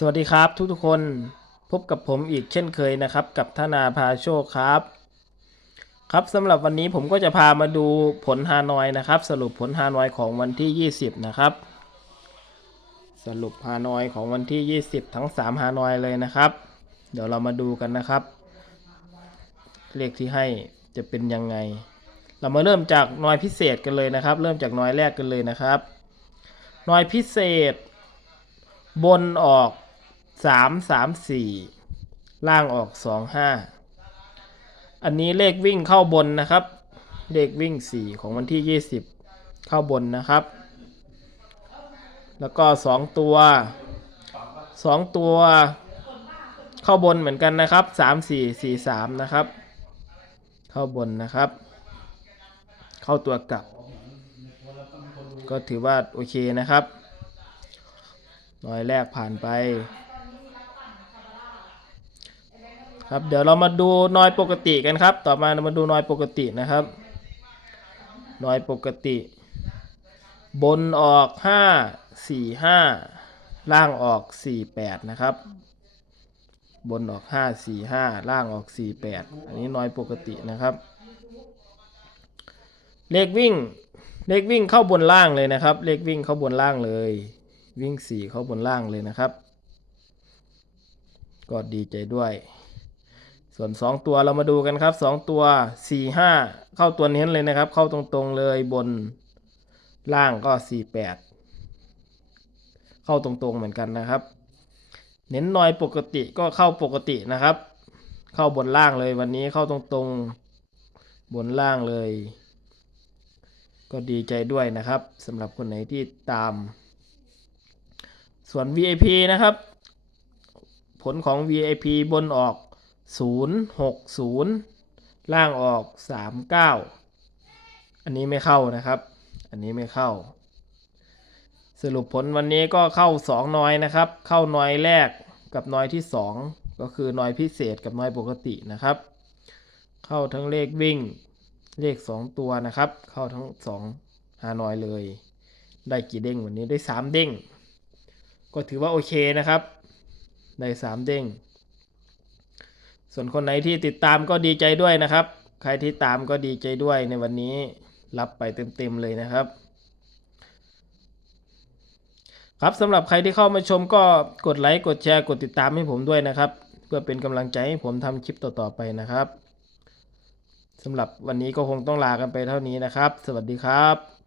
สวัสดีครับทุกทุกๆคนพบกับผมอีกเช่นเคยนะครับ กับธนาพาโชคครับ ครับสำหรับวันนี้ผมก็จะพามาดูผลฮานอยนะครับ สรุปผลฮานอยของวันที่ 20 นะครับ สรุปฮานอยของวันที่ 20 ทั้ง 3 ฮานอยเลยนะครับ เดี๋ยวเรามาดูกันนะครับ เลขที่ให้จะเป็นยังไง เรามาเริ่มจากนอยพิเศษกันเลยนะครับ เริ่มจากนอยแรกกันเลยนะครับนอยพิเศษบนออก สามสามสี่ล่างออกสองห้าอันนี้เลขวิ่งเข้าบนนะครับ เลขวิ่งสี่ของวันที่ยี่สิบเข้าบนนะครับ แล้วก็สองตัวสองตัวเข้าบนเหมือนกันนะครับสามสี่สี่สามนะครับ เข้าบนนะครับ เข้าตัวกลับ ก็ถือว่าโอเคนะครับน้อยแรกผ่านไป ครับเดี๋ยวเรามาดูนอยปกติกันครับ ต่อมาเรามาดูนอยปกตินะครับนอยปกติ บนออกห้าสี่ห้าล่างออกสี่แปดนะครับ บนออกห้าสี่ห้าล่างออกสี่แปดอันนี้นอยปกตินะครับ เลขวิ่งเลขวิ่งเข้าบนล่างเลยนะครับ เลขวิ่งเข้าบนล่างเลย วิ่งสี่เข้าบนล่างเลยนะครับ ก็ดีใจด้วย ส่วนสองตัวเรามาดูกันครับสองตัวสี่ห้าเข้าตัวเน้นเลยนะครับ เข้าตรงๆเลยบนล่างก็สี่แปดเข้าตรงๆเหมือนกันนะครับ เน้นหน้อยปกติก็เข้าปกตินะครับ เข้าบนล่างเลยวันนี้เข้าตรงๆบนล่างเลย ก็ดีใจด้วยนะครับสำหรับคนไหนที่ตาม ส่วน VIP นะครับ ผลของ VIP บนออก 060 ล่างออก 39 อันนี้ไม่เข้านะครับ อันนี้ไม่เข้า สรุปผลวันนี้ก็เข้า 2 น้อยนะครับ เข้าน้อยแรกกับน้อยที่ 2 ก็คือน้อยพิเศษกับน้อยปกตินะครับ เข้าทั้งเลขวิ่ง เลข 2 ตัวนะครับ เข้าทั้ง2ฮานอยเลย ได้กี่เด้งวันนี้ได้ 3 เด้ง ก็ถือว่าโอเคนะครับ ได้สามเด้ง ส่วนคนไหนที่ติดตามก็ดีใจด้วยนะครับ ใครที่ตามก็ดีใจด้วยในวันนี้รับไปเต็มๆเลยนะครับ ครับสำหรับใครที่เข้ามาชมก็กดไลค์กดแชร์กดติดตามให้ผมด้วยนะครับ เพื่อเป็นกำลังใจให้ผมทำคลิปต่อๆไปนะครับสำหรับวันนี้ก็คงต้องลากันไปเท่านี้นะครับ สวัสดีครับ